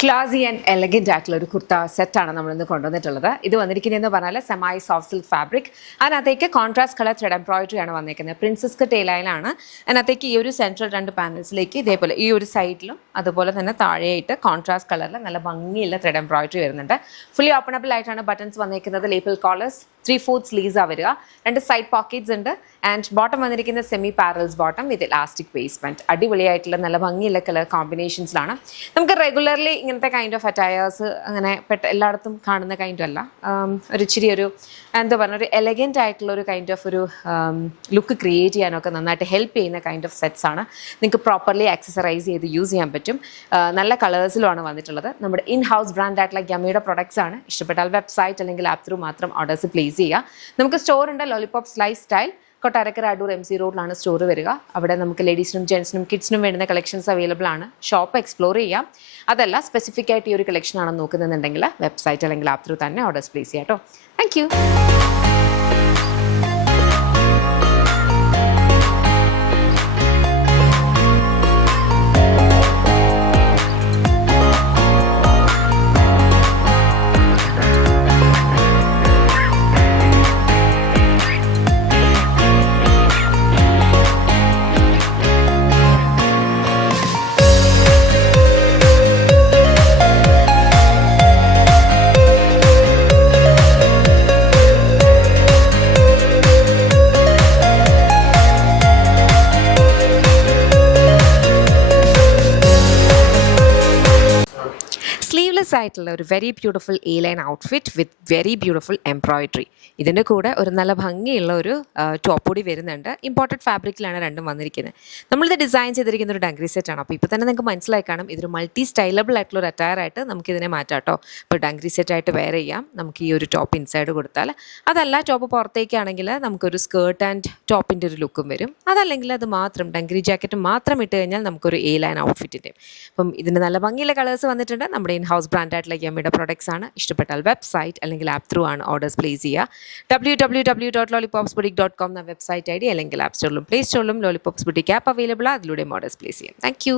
ക്ലാസി and elegant ആയിട്ടുള്ള ഒരു കുർത്ത സെറ്റാണ് നമ്മളിന്ന് കൊണ്ടുവന്നിട്ടുള്ളത്. ഇത് വന്നിരിക്കുന്നതെന്ന് പറഞ്ഞാൽ സെമി സോഫ്റ്റ് സിൽക്ക് ഫാബ്രിക്. അതിനകത്തേക്ക് കോൺട്രാസ്റ്റ് കളർ ത്രെഡ് എംബ്രോയിഡറി ആണ് വന്നിരിക്കുന്നത്. പ്രിൻസസ് കട്ട് ടൈലാണ്. അതിനകത്തേക്ക് ഈ ഒരു സെൻട്രൽ രണ്ട് പാനൽസിലേക്ക് ഇതേപോലെ ഈ ഒരു സൈഡിലും അതുപോലെ തന്നെ താഴെയായിട്ട് കോൺട്രാസ്റ്റ് കളറിൽ നല്ല ഭംഗിയുള്ള ത്രെഡ് എംബ്രോയിഡറി വരുന്നുണ്ട്. ഫുള്ളി ഓപ്പണബിൾ ആയിട്ടാണ് ബട്ടൺസ് വന്നിരിക്കുന്നത്. ലേപ്പിൾ കോളേഴ്സ് 3/4 സ്ലീവ്സാണ് വരിക. രണ്ട് സൈഡ് പോക്കറ്റ്സ് ഉണ്ട്. ആൻഡ് ബോട്ടം വന്നിരിക്കുന്ന semi parallels bottom with elastic വേസ്റ്റ്മെന്റ്. അടിപൊളിയായിട്ടുള്ള നല്ല ഭംഗിയുള്ള കളർ കോമ്പിനേഷൻസിലാണ്. നമുക്ക് റെഗുലർലി ഇങ്ങനത്തെ കൈൻഡ് ഓഫ് അറ്റയേഴ്സ് അങ്ങനെ എല്ലായിടത്തും കാണുന്ന കൈൻഡും അല്ല. ഒരു ഇച്ചിരി ഒരു എന്താ പറയുക, ഒരു എലഗൻറ്റ് ആയിട്ടുള്ള ഒരു കൈൻഡ് ഓഫ് ഒരു ലുക്ക് ക്രിയേറ്റ് ചെയ്യാനൊക്കെ നന്നായിട്ട് ഹെൽപ്പ് ചെയ്യുന്ന കൈൻഡ് ഓഫ് സെറ്റ്സ് ആണ്. നിങ്ങൾക്ക് പ്രോപ്പർലി ആക്സസറൈസ് ചെയ്ത് യൂസ് ചെയ്യാൻ പറ്റും. നല്ല കളേഴ്സിലുമാണ് വന്നിട്ടുള്ളത്. നമ്മുടെ ഇൻ ഹൗസ് ബ്രാൻഡ് ആയിട്ടുള്ള ഗമിയുടെ പ്രൊഡക്ട്സ് ആണ്. ഇഷ്ടപ്പെട്ടാൽ വെബ്സൈറ്റ് അല്ലെങ്കിൽ ആപ്പ് ത്രൂ മാത്രം ഓർഡേഴ്സ് പ്ലേസ് ചെയ്യുക. നമുക്ക് സ്റ്റോർ ഉണ്ട്, lollipops life style, Kottarakkara Adoor MC റോഡിലാണ് സ്റ്റോർ വരിക. അവിടെ നമുക്ക് ലേഡീസിനും ജെൻസിനും കിഡ്സിനും വേണ്ടുന്ന കളക്ഷൻസ് അവൈലബിൾ ആണ്. ഷോപ്പ് എക്സ്പ്ലോർ ചെയ്യാം. അതല്ല സ്പെസിഫിക് ആയിട്ട് ഈ ഒരു കളക്ഷൻ ആണെന്ന് നോക്കുന്നുണ്ടെങ്കിൽ വെബ്സൈറ്റ് അല്ലെങ്കിൽ ആപ്പ് ത്രൂ തന്നെ ഓർഡേഴ്സ് പ്ലേസ് ചെയ്യാം കേട്ടോ. Thank you. സ്ലീവ്ലെസ് ആയിട്ടുള്ള ഒരു very beautiful A line outfit with very beautiful embroidery. ഇതിൻ്റെ കൂടെ ഒരു നല്ല ഭംഗിയുള്ള ഒരു ടോപ്പ് കൂടി വരുന്നുണ്ട്. ഇമ്പോർട്ടഡ് ഫാബ്രിക്കിലാണ് രണ്ടും വന്നിരിക്കുന്നത്. നമ്മളിത് ഡിസൈൻ ചെയ്തിരിക്കുന്ന ഒരു ഡംഗ്രി സെറ്റാണ്. അപ്പോൾ ഇപ്പോൾ തന്നെ നിങ്ങൾക്ക് മനസ്സിലായി കാണും ഇതൊരു മൾട്ടി സ്റ്റൈലബിൾ ആയിട്ടുള്ള ഒരു അറ്റയർ ആയിട്ട് നമുക്കിതിനെ മാറ്റാം കേട്ടോ. ഇപ്പോൾ ഡംഗ്രി സെറ്റായിട്ട് വെയർ ചെയ്യാം. നമുക്ക് ഈ ഒരു ടോപ്പ് ഇൻസൈഡ് കൊടുത്താൽ, അതല്ല ടോപ്പ് പുറത്തേക്കാണെങ്കിൽ നമുക്കൊരു സ്കേർട്ട് ആൻഡ് ടോപ്പിൻ്റെ ഒരു ലുക്കും വരും. അതല്ലെങ്കിൽ അത് മാത്രം ഡംഗ്രി ജാക്കറ്റ് മാത്രം ഇട്ട് കഴിഞ്ഞാൽ നമുക്കൊരു എ ലൈൻ ഔട്ട്ഫിറ്റിൻ്റെ. അപ്പം ഇതിൻ്റെ നല്ല ഭംഗിയുള്ള കളേഴ്സ് വന്നിട്ടുണ്ട്. നമ്മുടെ ഇൻ ഹൗസ് ബ്രാൻഡ് ആയിട്ടുള്ള ഗമിയുടെ പ്രൊഡക്ട്സ് ആണ്. ഇഷ്ടപ്പെട്ടാൽ വെബ്സൈറ്റ് അല്ലെങ്കിൽ ആപ്പ് ത്രൂ ആണ് ഓർഡേഴ്സ് പ്ലേസ് ചെയ്യുക. www.lollipopsboutique.com എന്ന വെബ്സൈറ്റ് ID അല്ലെങ്കിൽ ആപ്പ് സ്റ്റോറിലും പ്ലേ സ്റ്റോറിലും ലോലിപോപ്സ് ബുട്ടീക്ക് ആപ്പ് അവൈലബിൾ ആണ്. അതിലൂടെ ഓർഡേഴ്സ് പ്ലേസ് ചെയ്യാം. Thank U.